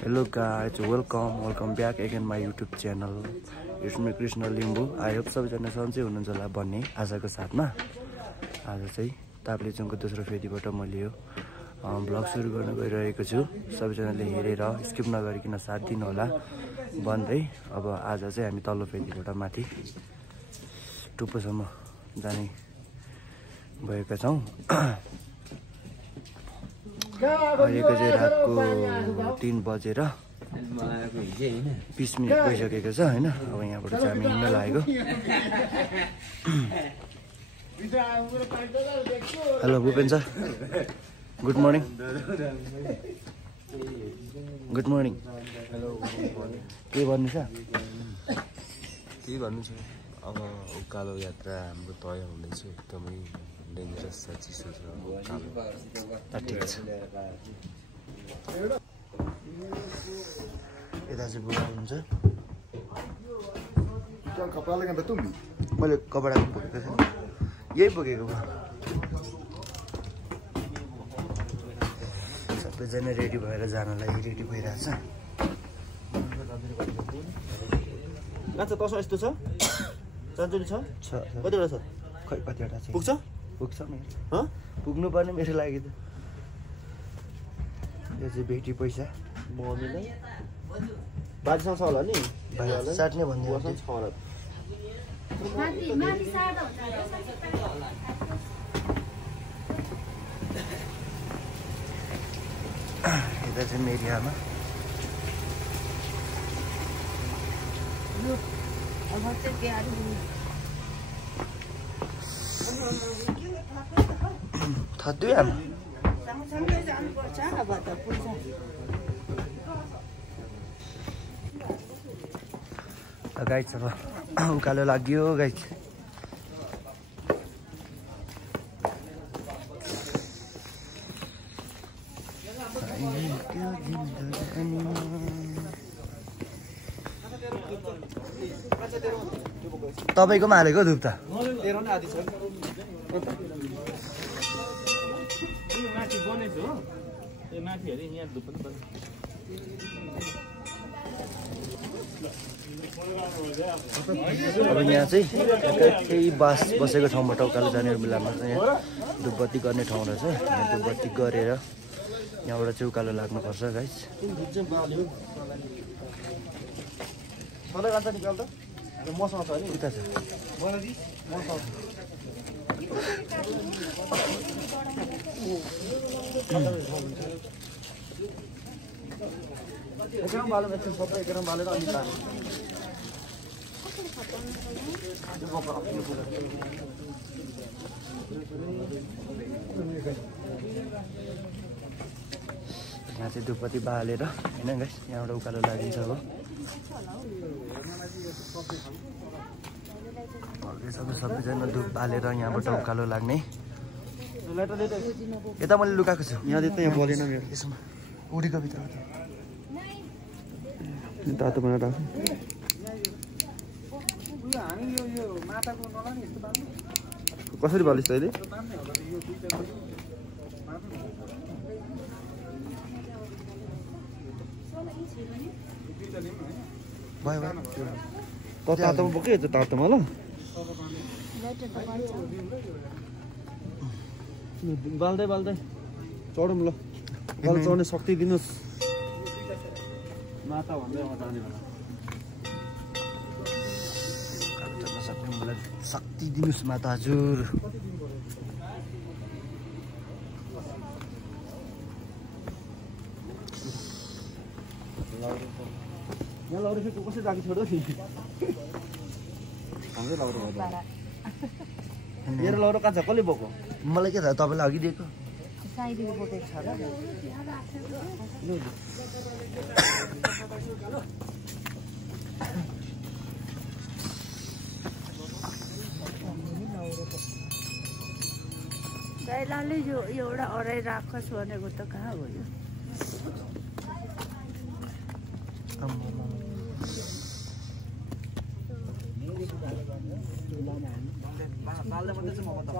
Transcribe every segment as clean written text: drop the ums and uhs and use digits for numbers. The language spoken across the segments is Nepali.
Hello guys, welcome back again my YouTube channel. It's me Krishna Limbu. I hope सबैजना सन्चै हुनुहुन्छ होला भन्ने आशाको साथमा आज चाहिँ ताप्लेजुङको दोस्रो फेदीबाट मैले यो ब्लग सुरु गर्न गइरहेको छु। सबैजनाले हेरेर स्किप नगरिकन साथ दिनु होला भन्दै अब आज चाहिँ हामी तल्लो फेदीबाट माथि टुप्पोसम्म जाने भएका छौं। अहिलेको चाहिँ रातको 3 बजेर 20 मिनट भइसकेको छ हैन। अब यहाँबाट चाहिँ हामी हिँड्न लागेको। Hello Bhupen sir, good morning. Good morning. के भन्नु छ? के भन्नु छ? अब उकालो यात्रा हाम्रो तय हुँदैछ। एकदमै डेन्जरस छ, चिसो छ उकालो। ठिक छ। यता चाहिँ बुढा हुन्छ। कपडा लगाएर तुम मैले कपडा बोकेको छैन, यही बोकेको भयो। सबैजना रेडी भएर जानलाई रेडी भइरहेछ। माछा तस यस्तो छ, चान्चुरी छ, कतिवटा छ? खै कतिवटा छ? पुग्छ मेरो पुग्नु पर्ने मेरो लागि त। यो चाहिँ बेटी पैसा मम्मीलाई बाजीसँग छ होला नि, साट्ने भन्ने छ होला। यता चाहिँ मेरी आमा। थद्दै आमा गाइस अब उकालो लाग्यो गाइस। तपाईकोमा हालेको धुप त अब यहाँ चाहिँ केही बास बसेको ठाउँबाट उकालो जाने बेलामा चाहिँ यहाँ धुपबत्ती गर्ने ठाउँ रहेछ। यहाँ धुपबत्ती गरेर यहाँबाट चाहिँ उकालो लाग्नुपर्छ गाइस। मसँग छ नि, उता छ एकराम बालेर एकछिन सबै एकराम बालेर अनि लाने। यहाँ चाहिँ धुपबत्ती बालेर होइन गाइस यहाँबाट उकालो लागिन्छ। अब सबैजना धुप बालेर यहाँबाट उकालो लाग्ने। यता मैले लुकाएको छु, यहाँ त यहाँ बोलेन मेरो यसमा उडीको भित्र तातो बनाएर राख्छु। कसरी बालिस् त अहिले? भयो भयो तातोमा बोके तातोमा ल बाल्दै बाल्दै चढौँ ल। कल चढ्ने शक्ति दिनुहोस् माता भन्दै अब जाने बेला। मलाई शक्ति दिनुहोस् माता हजुर। यहाँ लौरो फेरि कसरी राखी छोड्यो नि? हाम्रै लौरो भयो। मेरो लौरो कहाँ छ? कसले बोको? मलाई के थाहा, तपाईँलाई अघि दिएको। दैलाले यो एउटा अराई राखोस् भनेको त कहाँ हो यो? बाल्दै मात्रै चाहिँ ममा त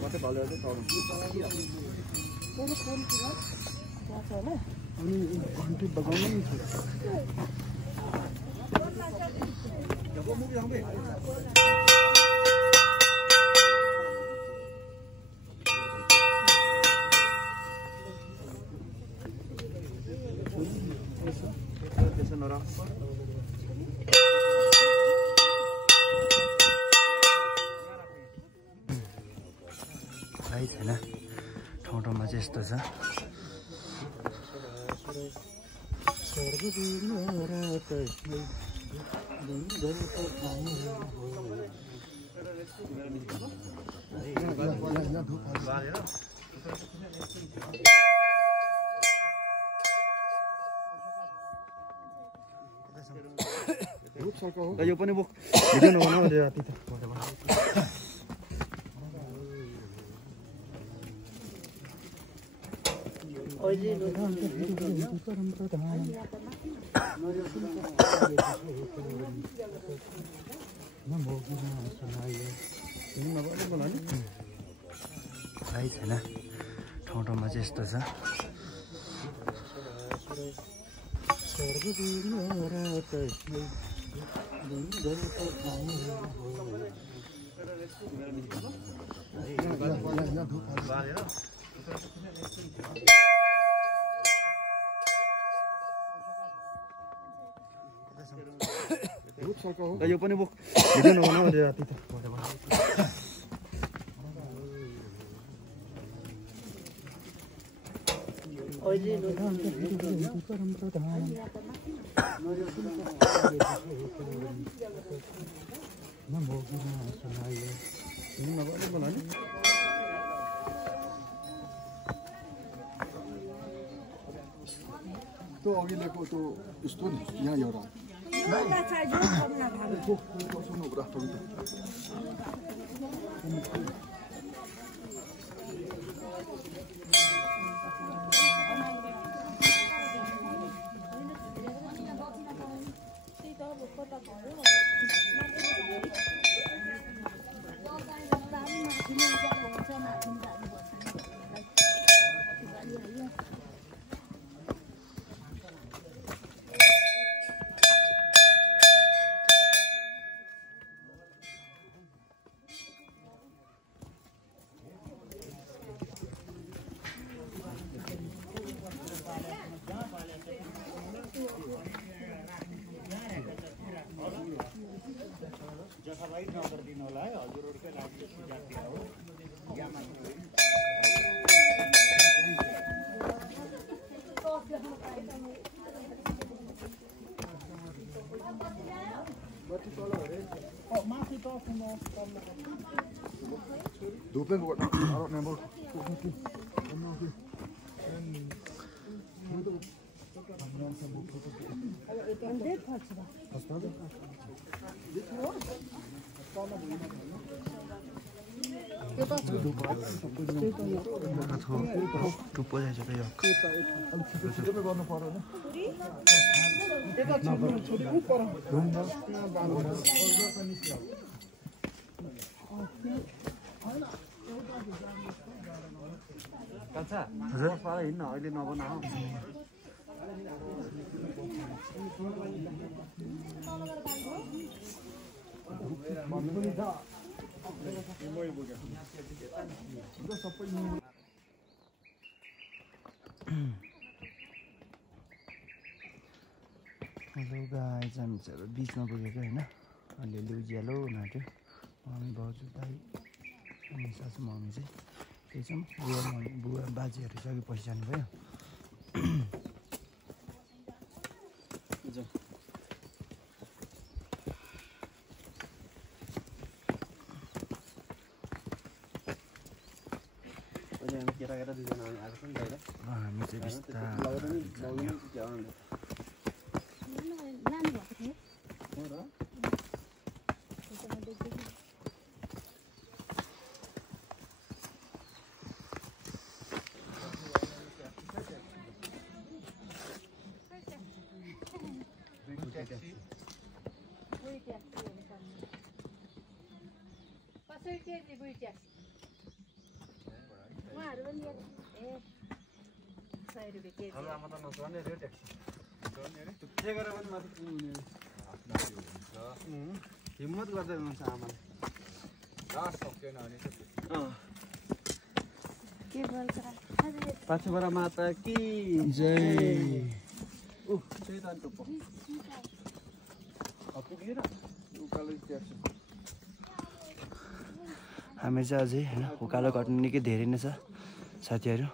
मात्रै बालेर चाहिँ चढ्नु। अनि घन्टी बगाउनु नि थियो छैन ठाउँ ठाउँमा चाहिँ यस्तो छ यो पनि बोक भिडियो नबनाऊ अहिले राति त छैन ठाउँ ठाउँमा चाहिँ यस्तो छ यो पनि बोक भिडियो नबनाऊ अहिले राति त त्यो अघिल्लोको त्यो यस्तो नि यहाँ एउटा Duplen buat taruh nembol. Tupo aja coba ya. कान्छा पारा हिँड्न अहिले नबनाऊ हेलो गाइस हामी चाहिँ अब बिचमा पुगेको होइन अलिअलि उज्यालो नाट्यो मम्मी भाउजू दाइ अनि सासू मम्मी चाहिँ त्यही छ बुवा बाजेहरू चाहिँ अघि पछि जानुभयो हामी चाहिँ बिस्तारै Uहाँहरू पनि हिम्मत गर्दै हुनुहुन्छ आमा के भन्छ पाछुबाट माता कि जय त्यही त अन्त पुगेर उकालो ट्याक्स हामी चाहिँ अझै होइन उकालो घट्नु निकै धेरै नै छ साथीहरू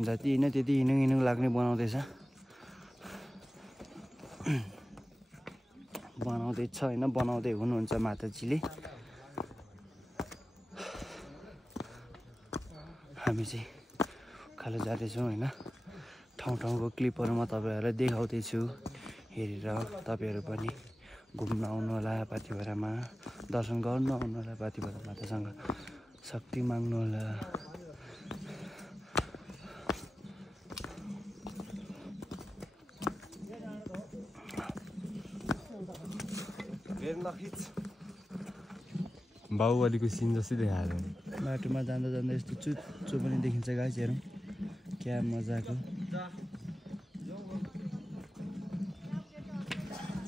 जति होइन त्यति हिँडुङ हिँडुङ लाग्ने बनाउँदैछ बनाउँदैछ होइन बनाउँदै हुनुहुन्छ माताजीले हामी चाहिँ उकालो जाँदैछौँ होइन ठाउँ ठाउँको क्लिपहरू म तपाईँहरूलाई देखाउँदैछु हेरेर तपाईँहरू पनि घुम्न आउनु होला पाथिभरामा दर्शन गर्नु आउनु होला पाथिभरा मातासँग शक्ति माग्नु होला बाहुबलीको सिन जस्तै देखाएर बाटोमा जाँदा जाँदा यस्तो चुच्चो पनि देखिन्छ गाइस हेरौँ क्या मजाको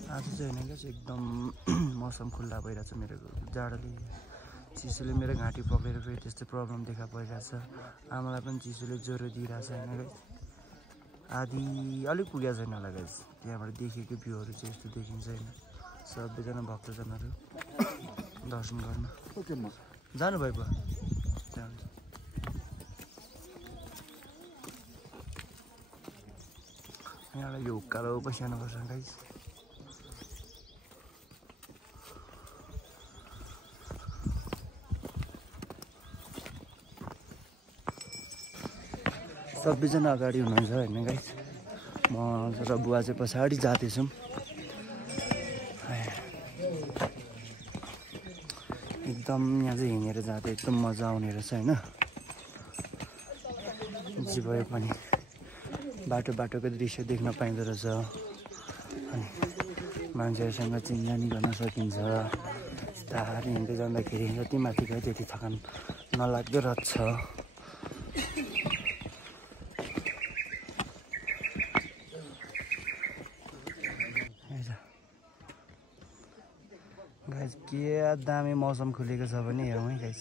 आज चाहिँ होइन क्या एकदम मौसम खुल्ला भइरहेछ मेरो जाडोले चिसोले मेरो घाँटी पक्रेर फेरि त्यस्तै प्रब्लम देखा परिरहेछ आमालाई पनि चिसोले ज्वरो दिइरहेछ होइन गाइस आधी अलिक पुगेको छैन होला गाइस त्यहाँबाट देखेको भ्यूहरू चाहिँ यस्तो देखिन्छ होइन सबैजना भक्तजनहरू दर्शन गर्न जानुभयो भयो त्यहाँ हुन्छ यहाँबाट यो उकालो बस्यानुपर्छ गाइस सबैजना अगाडि हुनुहुन्छ होइन गाइस म र बुवा चाहिँ पछाडि जाँदैछौँ एकदम यहाँ चाहिँ हिँडेर जाँदा एकदम मजा आउने रहेछ होइन जे भए पनि बाटोको दृश्य देख्न पाइँदो रहेछ अनि मान्छेहरूसँग चिनजानी गर्न सकिन्छ यस्तारी हिँड्दै जाँदाखेरि जति माथि गयो त्यति थकान नलाग्दो रहेछ गाइस के दामी मौसम खुलेको छ भने हेरौँ है गाइस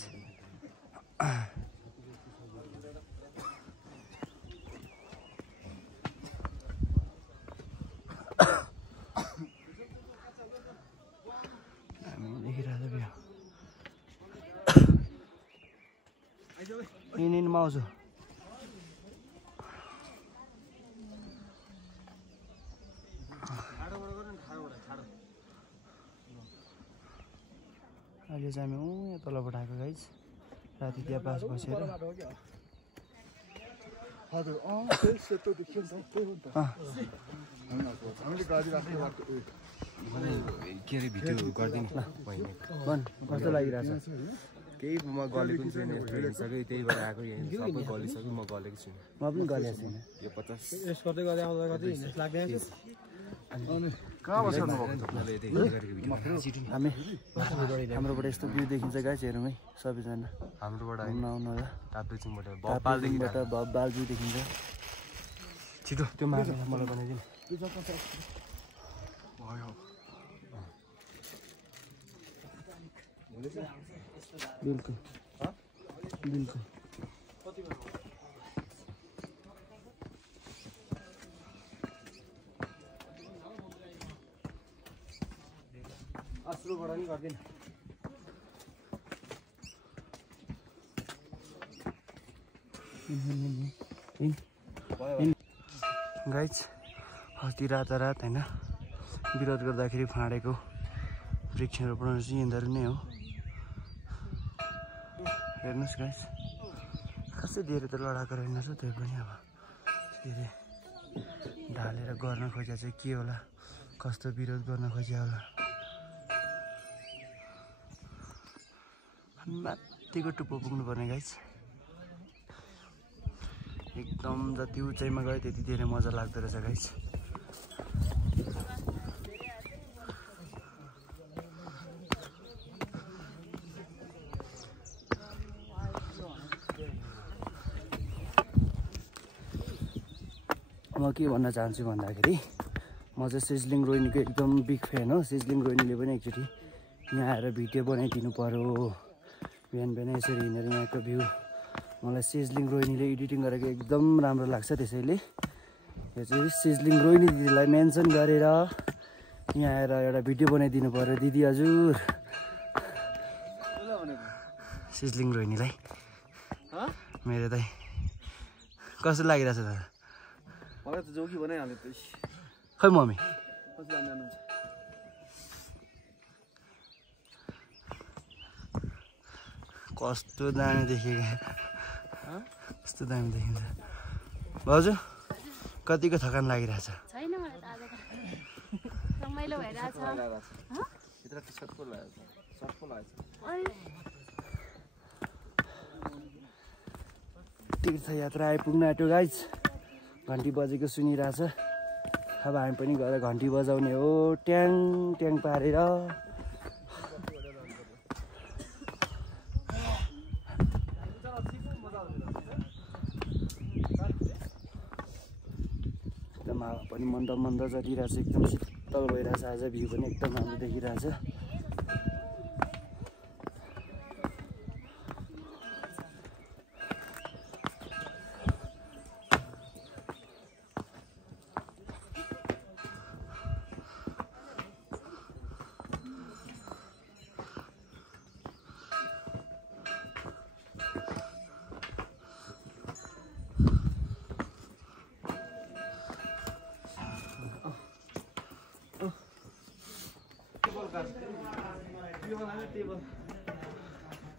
हामी देखिरहेको भ्यू यिनीमा आउँछु अहिले चाहिँ हामी यहाँ तलबाट आएको गाइस राति त्यहाँ पास बसेर हजुर त्यही सेतो देखियो नि त त्यही हो नि त हामीले गाडी राख्ने बाटो के अरे भिडियो गरिदिनु भन कस्तो लागिरहेछ केही म गलेको पनि छैन हिँडिसक्यो त्यही भएर आएको यहाँ सबै गलिसक्यो म गलेको छुइनँ म पनि गलेको छैन यो 50 कहाँ बस्नु हामी हाम्रोबाट यस्तो भ्यू देखिन्छ गाइस हेरौँ है सबैजना हाम्रोबाट घुम्न आउनु होला ताप्लेजुङबाट ताप्लेजुङबाट भब्बाल भ्यू देखिन्छ छिटो त्यो मार्नु मलाई बनाइदिनु बिल्कुल बिल्कुल अश्रुबाट नि गर्दिन गाइस अस्ति रातारात होइन विरोध गर्दाखेरि फाँडेको वृक्षरोपण चाहिँ यिनीहरू नै हो हेर्नुहोस् गाइस खासै धेरै त लडाएको रहेनछ त्यही पनि अब के अरे ढालेर गर्न खोजेको चाहिँ के होला कस्तो विरोध गर्न खोज्या होला माथिको टुप्पो पुग्नुपर्ने गाइस एकदम जति उचाइमा गयो त्यति धेरै मजा लाग्दो रहेछ गाइस म के भन्न चाहन्छु भन्दाखेरि म चाहिँ सिजलिङ रोहिनीको एकदम बिग फ्यान हो। सिजलिङ रोहिनीले पनि एकचोटि यहाँ आएर भिडियो बनाइदिनु पर्यो। बिहान बिहान यसरी हिँडेर यहाँको भ्यू मलाई सिजलिङ रोहिनीले एडिटिङ गरेको एकदम राम्रो लाग्छ। त्यसैले यो चाहिँ सिजलिङ रोहिनी दिदीलाई मेन्सन गरेर यहाँ आएर एउटा भिडियो बनाइदिनु पर्यो दिदी हजुर। सिजलिङ रोहिनीलाई मेरो दाइ कस्तो लागिरहेछ दादा? मलाई त जोगी बनाइहाल्यो त। खै मम्मी कस्तो दामी देखेको, कस्तो दामी देखिन्छ। भाउजू कतिको थकान लागिरहेछ? छैन मलाई त आज त रमाइलो भइरहेछ। भित्र टी-सर्ट पो लगाएको छ, सर्ट पो लगाएको छ। तीर्थयात्रा आइपुग्न आँट्यो गाइज। घन्टी बजेको सुनिरहेछ। अब हामी पनि गएर घन्टी बजाउने हो ट्याङ ट्याङ पारेर। एकदम हावा पनि मन्द मन्द चलिरहेछ, एकदम शीतल भइरहेछ। आज भ्यू पनि एकदम राम्रो देखिरहेछ।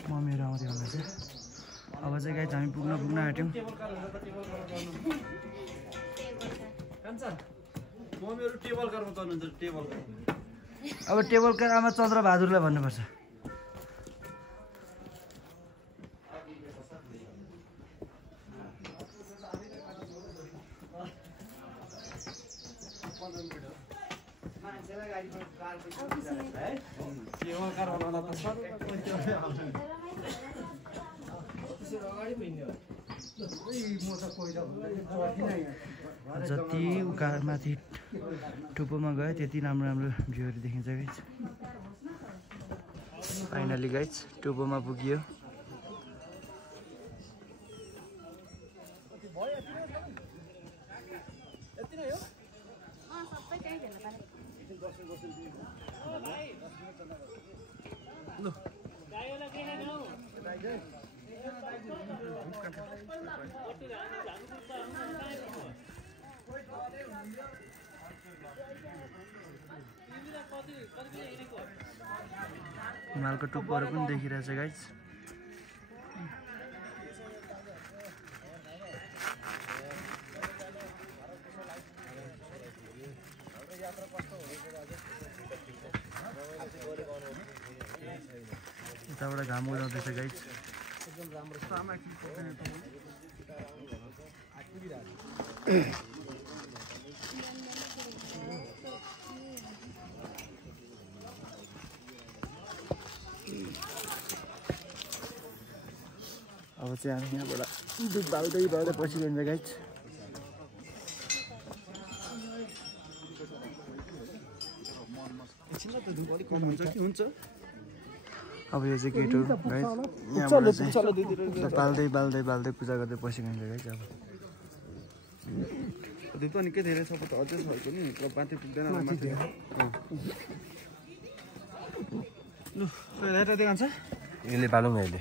मम्मीहरू आउँदै हुँदैछ। अब चाहिँ गाइज हामी पुग्न आँट्यौँ। मम्मीहरू टेबल कारमा चढ्नुहुन्छ। टेबल अब टेबल कार आमा चन्द्र बहादुरलाई भन्नुपर्छ। जति उकालोमाथि टुप्पोमा गयो त्यति राम्रो राम्रो भ्यूहरू देखिन्छ गाइज। फाइनली गाइज टुप्पोमा पुगियो। हिमालको टुप्पोहरू पनि देखिरहेछ गाइज। यताबाट घाम उदाउँदैछ गाइज। अब चाहिँ हामी यहाँबाट दुध बाल्दै पछि गइन्छ गाइज। अब यो चाहिँ गेटहरू गाइज। यहाँबाट चाहिँ बाल्दै पूजा गर्दै पछि गइन्छ गाइज। अब दुध पनि निकै धेरै छ त अझै छ पनि माथि पुग्दैन। लु हेरेर देखाउँछ यसले बालौँ न यसले।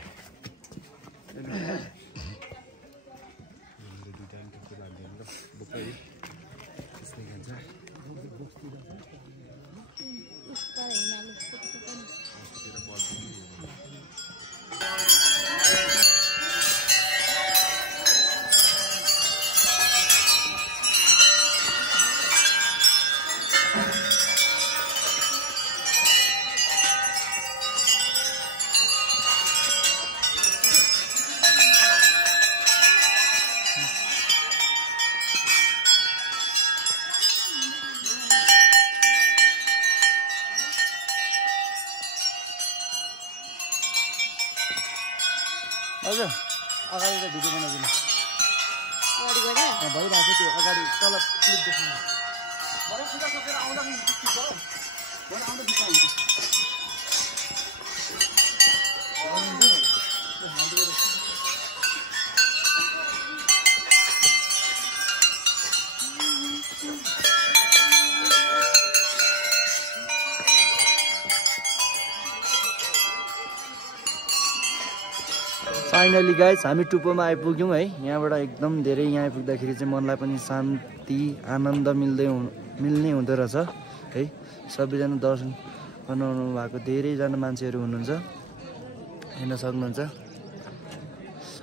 हजुर अगाडि त भिडियो बनाइदिनु। अगाडि गएर भइरहेको छ त्यो अगाडि तल क्लिप देखाउनु मलाई पूजा सकेर आउँदा नि ठिक हो मलाई आउँदा बिचा हुन्छ फाइनली गाइज हामी टुप्पोमा आइपुग्यौँ है। यहाँबाट एकदम धेरै यहाँ आइपुग्दाखेरि चाहिँ मनलाई पनि शान्ति आनन्द मिल्ने हुँदो रहेछ है। सबैजना दर्शन गर्नु भएको धेरैजना मान्छेहरू हुनुहुन्छ, हेर्न सक्नुहुन्छ।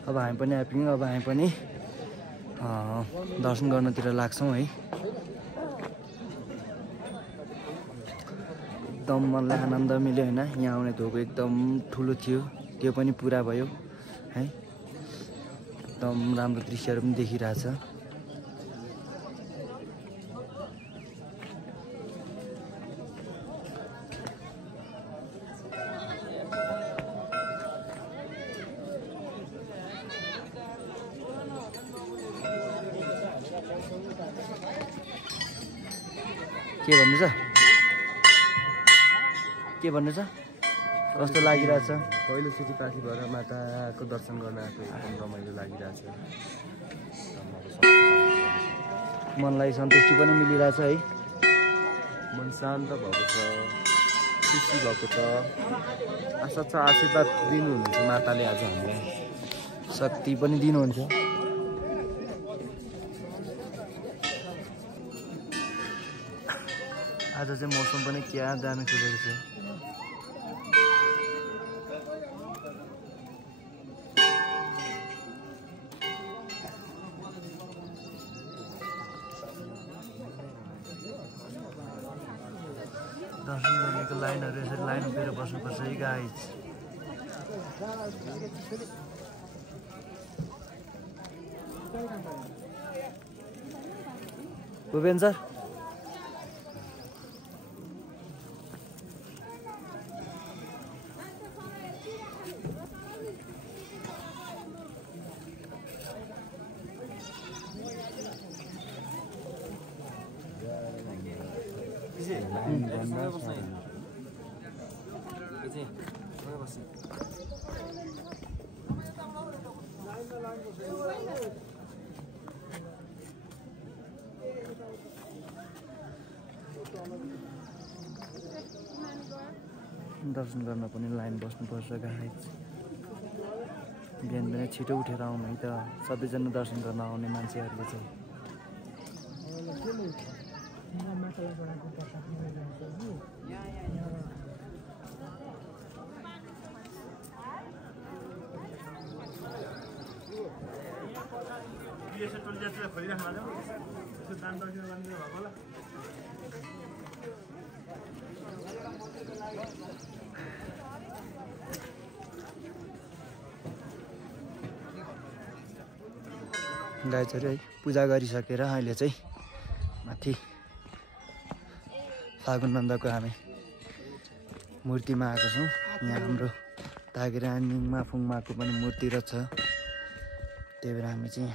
अब हामी पनि आइपुग्यौँ। अब हामी पनि दर्शन गर्नतिर लाग्छौँ है। एकदम मनलाई आनन्द मिल्यो होइन। यहाँ आउने धोको एकदम ठुलो थियो, त्यो पनि पुरा भयो है। एकदम राम्रो दृश्यहरू पनि देखिरहेछ। के भन्नु छ? के भन्नु छ? कस्तो लागिरहेछ? पहिलोचोटि पाखी भएर माताको दर्शन गर्न आएको एकदम रमाइलो लागिरहेछ। मनलाई सन्तुष्टि पनि मिलिरहेछ है। मन शान्त भएको छ, खुसी भएको छ। आशा छ आशीर्वाद दिनुहुन्छ माताले आज हामीलाई, शक्ति पनि दिनुहुन्छ। आज चाहिँ मौसम पनि क्या दामी खुलेको छ। दर्शन गर्नेको लाइनहरू यसरी लाइन उभिएर बस्नुपर्छ है गाइज। भुपेन सर दर्शन गर्न पनि लाइन बस्नुपर्छ गाइज। बिहान बिहान छिटो उठेर आउनु है त सबैजना दर्शन गर्न आउने मान्छेहरूले चाहिँ। गाइजहरू है पूजा गरिसकेर अहिले चाहिँ माथि फागुन नन्दको हामी मूर्तिमा आएको छौँ। यहाँ हाम्रो तागेरानिङ माफुङमाको पनि मूर्ति रहेछ। त्यही भएर हामी चाहिँ